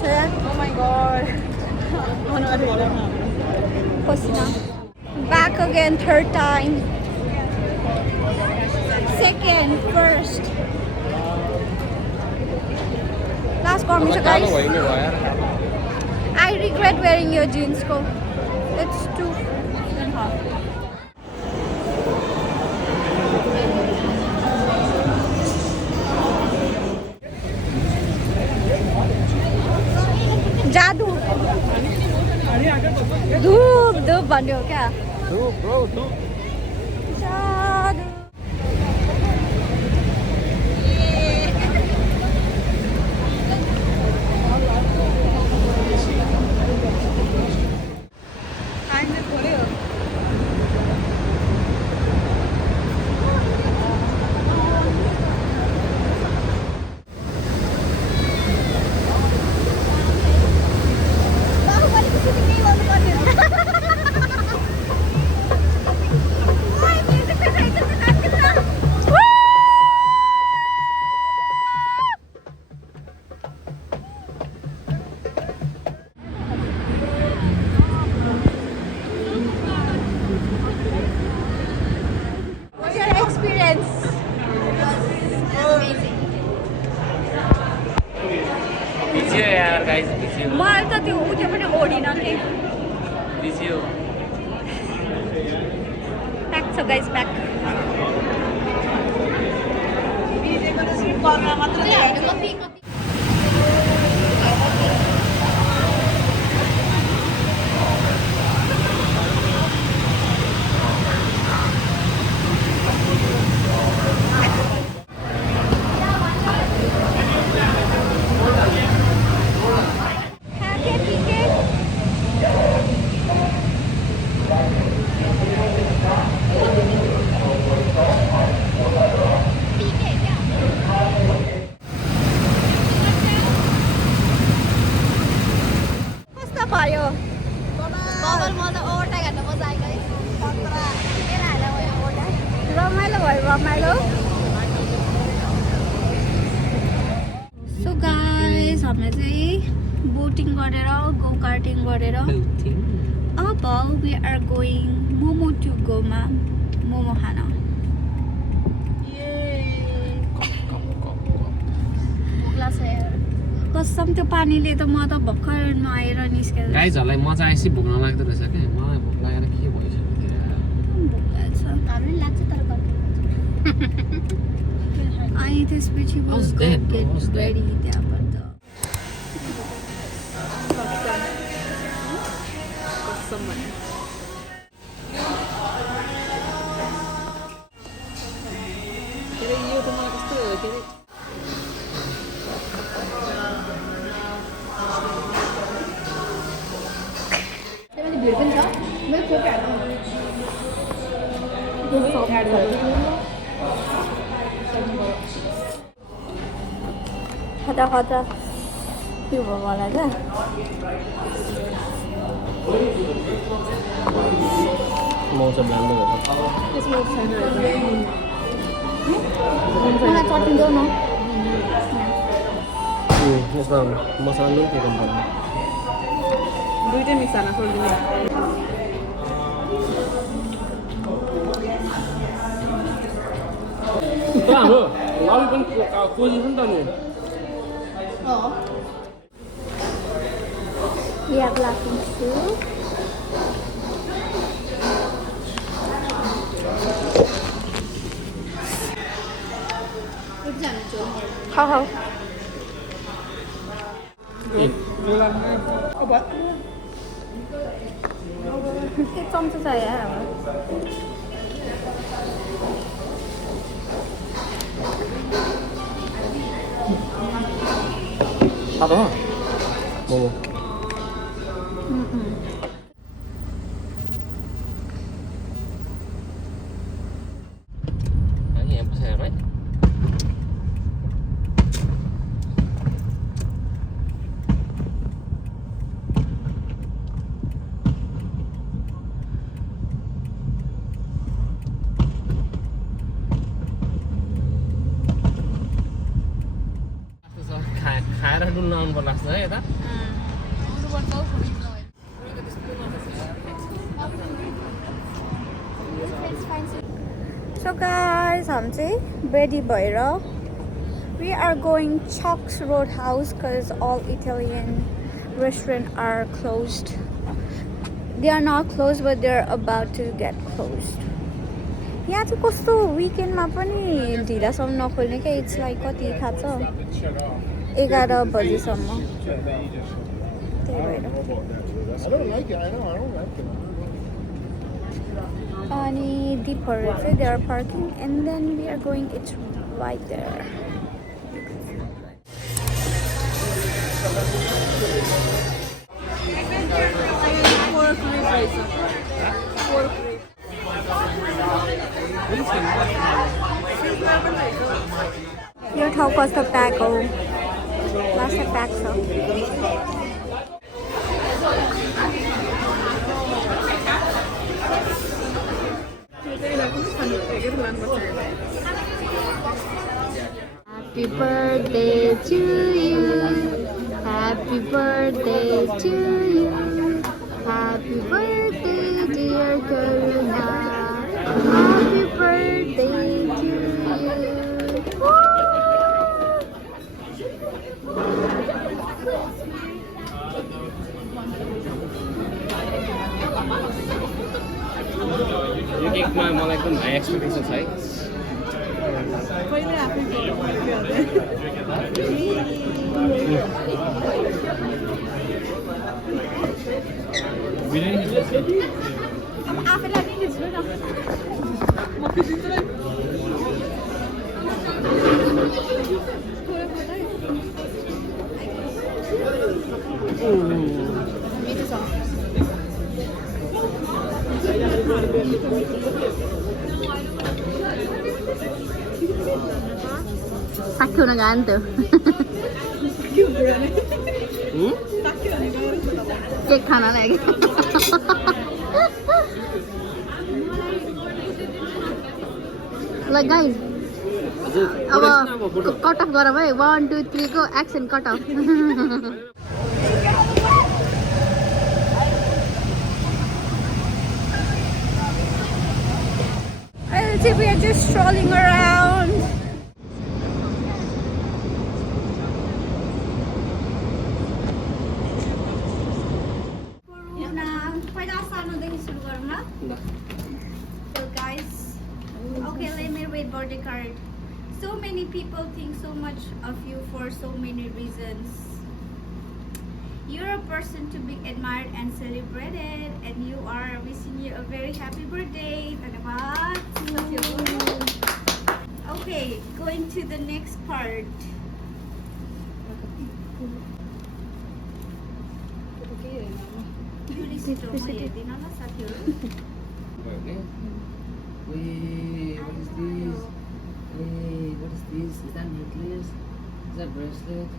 छ यार Oh my god. पसिना back again third time second first last गर्नु छ guys I regret wearing your jeans को it's too hot जादू धूप धूप भन्यो क्या धूप ब्रो धूप जादू मलाई त त्यो उयो पनि ओडिन के प्याक छ गाइस प्याक रमाइलो सो गाइस हामीले चाहिँ बोटिङ गरेर गो कार्टिङ गरेर अब we are going momo to गोमा मोमो खान कसम त्यो पानीले त म त भर्खर नुहाएर निस्केर गाइजहरूलाई मजा आएपछि भोक नलाग्दो रहेछ क्या मलाई भोक लागेर के भइसक्यो हामीलाई लाग्छ तर अनि त्यसपछि गेट रेडी त्यहाँबाट भिड पनि छ मैले फोटो खतरा खतरा त्यो भयो मलाई क्या मौज ब्लान्डो मलाई चटिँदो न यसमा मसला पनि के गर्नु पर्ने दुईटै मिक्स हाल्न छोडिदिनु हाम्रो लाउ पनि खोजिन्छ नि त नि We have laughing soup. How? Cái trong cho dày hả? Apa? Mau. Ini apa saya, right? डुल्न आउनु पर्ने लाग्छ है यता So guys, हम चाहिँ ready भएर we are going Chalks Roadhouse because all Italian restaurants are closed. They are not closed, but they're about to get closed. यहाँ चाहिँ कस्तो विकेन्डमा पनि ढिलासम्म नखोल्ने क्या. इट्स लाइक कति थाहा छ 11 बजीसम्म. त्यही भएर अनि दिपहरू चाहिँ they are parking and then we are going. It's right there. यो ठाउँ कस्तो प्याक हो. लास्ट प्याक छ. Happy birthday to you. Happy birthday to you. Happy birthday dear Karuna. Happy birthday to you. यो केकमा मलाई एकदम हाई एक्सपेक्टेसन छ है पहिले आफै अब आफैलाई नि दिन्छु न म दिन्छु नि मिठो छ. Sakyo na ganto. Cake khana lagi. Like guys. अब कट अफ गर भाइ 1 2 3 को action cut off. We are just strolling around. So guys, okay, let me read birthday card. So many people think so much of you for so many reasons. You're a person to be admired and celebrated, and you are wishing you a very happy birthday. Okay, going to the next part. What is this? What is this? Is that necklace? Is that bracelet?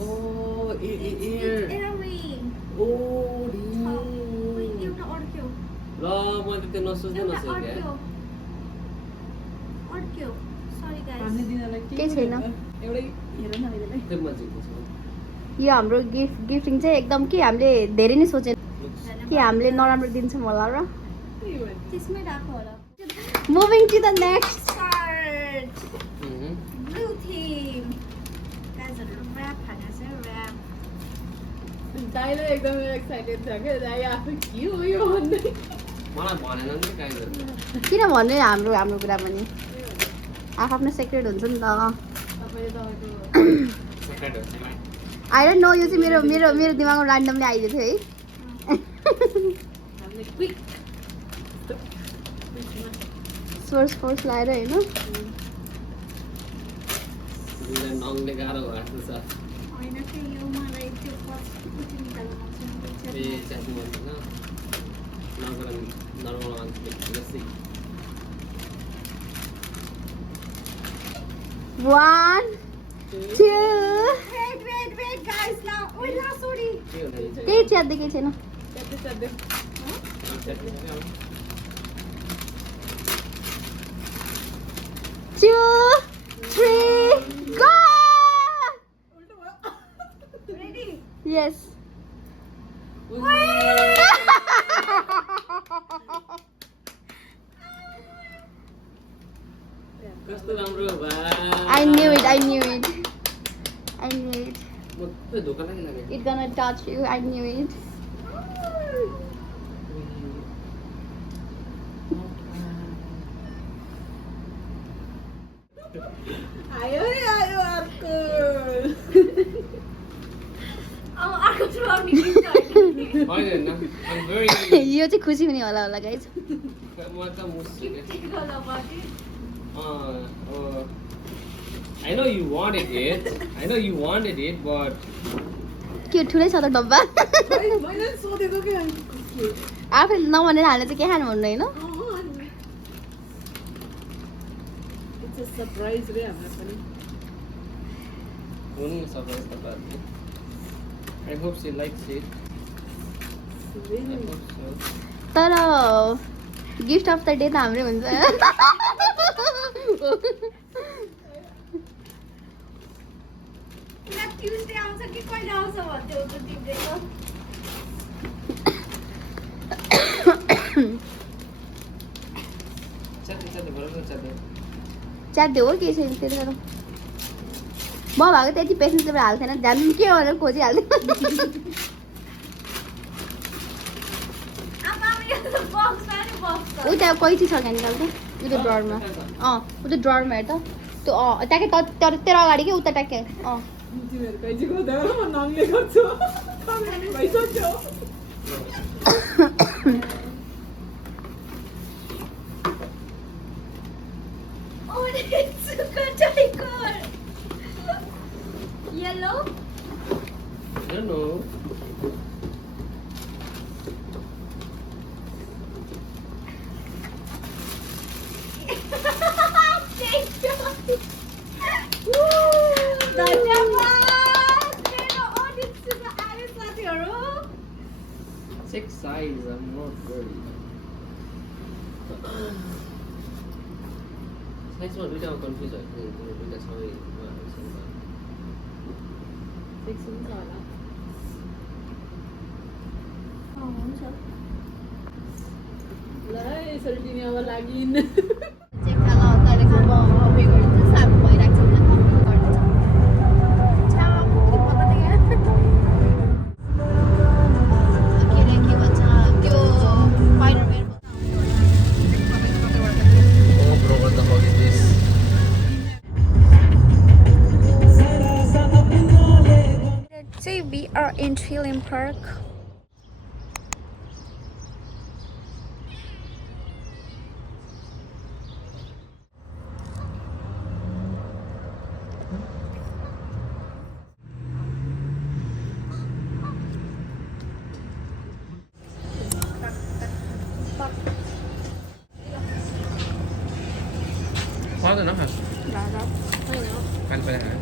Oh, It's earring. Oh, Wait, एउटा अड्क्यो. ल मैले त्यो नसोच्दै नसोचे अड्क्यो. Sorry guys. हामीले दिनलाई के छैन. एउटै हेर न अहिले त्यो मजिको छ यो हाम्रो गिफ्टिङ चाहिँ एकदम के हामीले धेरै नै सोचे कि हामीले नराम्रो दिन्छौँ होला र त्यसमै राखौ होला. Moving to the next part. Blue theme. Guys, rap खाना छ rap. दाइले एकदम एक्साइटेड छ के दाइ आफै के हो यो भन्दै मलाई भनेन नि गाइजहरु किन भन्ने हाम्रो कुरा पनि आफ्नो सेक्रेट हुन्छ नि त. तपाईले तपाईको सेक्रेट हो आई डोन्ट नो. यो चाहिँ मेरो मेरो मेरो दिमागमा ऱ्यान्डमली आइदियो थियो है. हामीले क्विक सोर्स लाएर हैन. दुईलाई नङले गाह्रो भएको छ हैन के यो मलाई त्यो पछि निकाल्नु मन छ. ए च्याट्नु भन्दैन नगर नर्मल मान्छे जस्तै 1 2 Wait guys now. Wait now sorry. के हुन्छ केही च्यात्दै केही छैन. च्यात्दै Two, 3, go! Yes. कस्तो राम्रो भा I knew it. I knew it. I knew it. म खोइ धोका लाग्यो It gonna touch you. I knew it. आयो है आयो अर्को अब अर्को चुहाउने होइन होइन I'm very यो चाहिँ खुसी हुने होला होला गाइज म त मुस्छु I know you wanted it. I know you wanted it, but के ठुलै छ त डब्बा मैले सोधेको के आफूले नभनेर हाल्ने चाहिँ के खानु भन्नु होइन इट्स अ सरप्राइज रे हामीलाई पनि only surprise तपाईँहरूले. I hope she likes it. I hope so. तर गिफ्ट अफ द डे त हाम्रै हुन्छ ट्युजडे आउँछ कि कहिले आउँछ भन्थ्यो टिप्दैको च्यात्दै बराबर च्यात्दै. च्यात्दै हो के छैन त्यो तर म भएको त्यति पेसेन्स लेभल हाल्थेन ध्यान के भनेर खोजिहाल्थेँ उता कैची छ क्या निकाल्छ उता ड्ररमा उता ड्ररमा हेर त त्यो ट्याक्कै तेरो अगाडि के उता ट्याक्कै तिमीहरू कैची गर्दा म नङले गर्छु भइसक्यो Yellow? I don't know. Check size, I'm not worried. Size one, we don't confuse it. That's how we हुन्छ होला ल यसरी तिमी अब login We are in Trillium Park. Khó rồi nó hả? Ăn phải hả?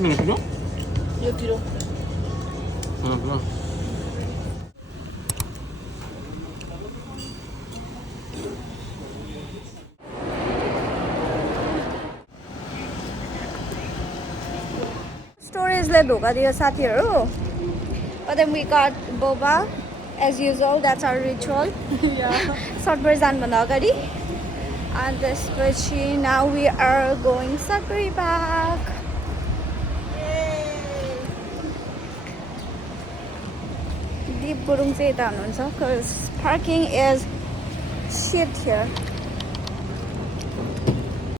이거 필요? यो पिरो 그럼. Storageले धोका दियो साथीहरु. But then we got boba as usual. That's our ritual. या Sudbury जानुभन्दा अगाडि. And त्यसपछि now we are going Sudbury back. Deep Gurung चाहिँ यता हुनुहुन्छ because parking is shit here.